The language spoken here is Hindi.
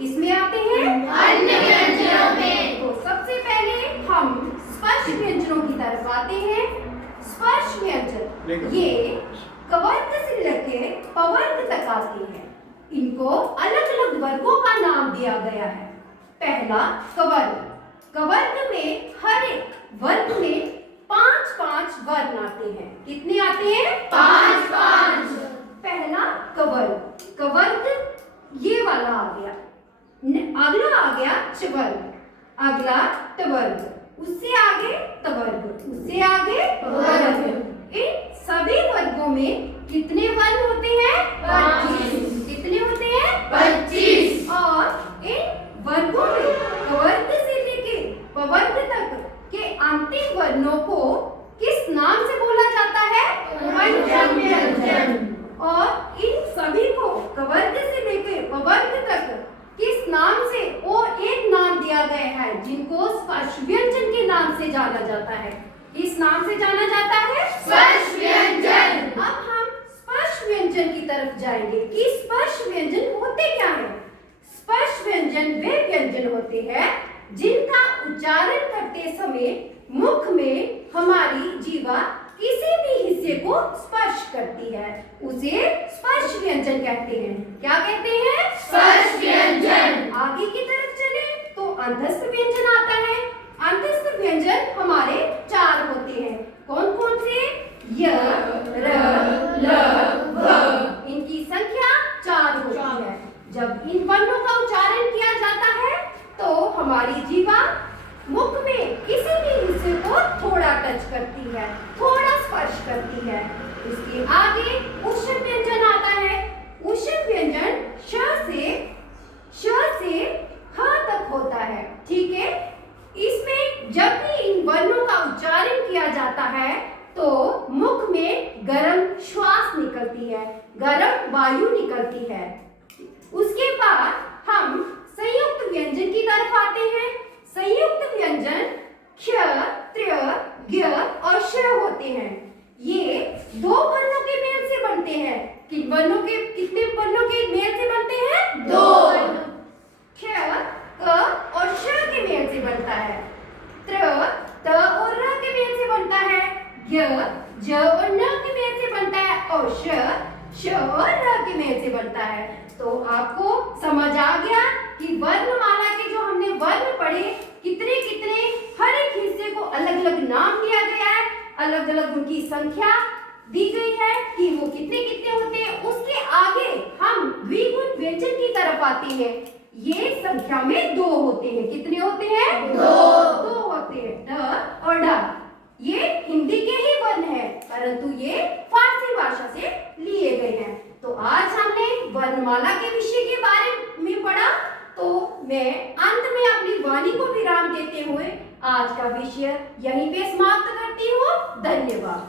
किसमें आते हैं? अन्य व्यंजनों में। तो सबसे पहले हम स्पर्श व्यंजनों की तरफ आते हैं। स्पर्श व्यंजन ये कवर्ग से लेकर पवर्ग तक आते हैं। इनको अलग अलग वर्गों का नाम दिया गया है। पहला कवर्ग। कवर्ग में हर एक वर्ग में 5-5 वर्ण आते हैं। कितने आते हैं? 5-5। पहला कवर्ग। कवर्ग ये वाला आ गया। अगला आ गया चवर्ग, अगला टवर्ग, उससे आगे तवर्ग, उससे आगे वर्ग। इन सभी वर्गों में कितने वर्ण होते हैं? 25। कितने होते हैं? 25। और इन वर्गों में कवर्ग से लेके पवर्ग तक के अंतिम वर्णों को किस नाम से बोला जाता है? पंचम व्यंजन। और इन सभी को कवर्ग से लेकर पवर्ग तक किस नाम से और एक नाम दिया गया है जिनको स्पर्श व्यंजन के नाम से जाना जाता है। किस नाम से जाना जाता है? स्पर्श व्यंजन। अब हम स्पर्श व्यंजन की तरफ जाएंगे कि स्पर्श व्यंजन होते क्या है। स्पर्श व्यंजन वे व्यंजन होते हैं जिनका उच्चारण करते समय मुख में हमारी जीवा किसी भी हिस्से को स्पर्श करती है, उसे स्पर्श व्यंजन कहते हैं। क्या कहते हैं? स्पर्श व्यंजन। आगे की तरफ चले तो अंतस्थ व्यंजन आता है। अंतस्थ व्यंजन हमारे 4 होते हैं। कौन कौन से? य, र, ल, व। इनकी संख्या 4 होती है। जब इन वर्णों का उच्चारण किया जाता है तो हमारी जीवा मुख में किसी भी हिस्से को थोड़ा टच करती है, थोड़ा स्पर्श करती है। उसके आगे उष्ण व्यंजन आता है। उष्ण व्यंजन श से ह तक होता है। ठीक है। इसमें जब भी इन वर्णों का उच्चारण किया जाता है तो मुख में गर्म श्वास निकलती है, गर्म वायु निकलती है। उसके बाद हम संयुक्त व्यंजन की तरफ आते हैं। संयुक्त व्यंजन क्ष, त्र, ज्ञ और श होते हैं। ये 2 वर्णों के मेल से बनते हैं। कितने वर्णों के मेल से बनते हैं? 2। क्ष, क और श के मेल से बनता है। त्र, त और र के मेल से बनता है। ज्ञ, ज और न के मेल से बनता है। और श और र के मेल से बनता है। तो आपको समझ आ गया कि वर्णमाला के जो हमने वर्ण पढ़े कितने कितने हर एक हिस्से को अलग अलग नाम दिया गया है, अलग अलग उनकी संख्या दी गई है कि वो कितने कितने होते हैं। उसके आगे हम द्विगुण व्यंजन की तरफ आते हैं। ये संख्या में 2 होते हैं। कितने होते हैं? 2 होते हैं। ड और ढ ये हिंदी के ही वर्ण है परंतु ये फारसी भाषा से लिए गए हैं। तो आज हमने वर्णमाला के विषय के बारे में पढ़ा। तो मैं अंत में अपनी वाणी को विराम देते हुए आज का विषय यहीं पे समाप्त करती हूँ। धन्यवाद।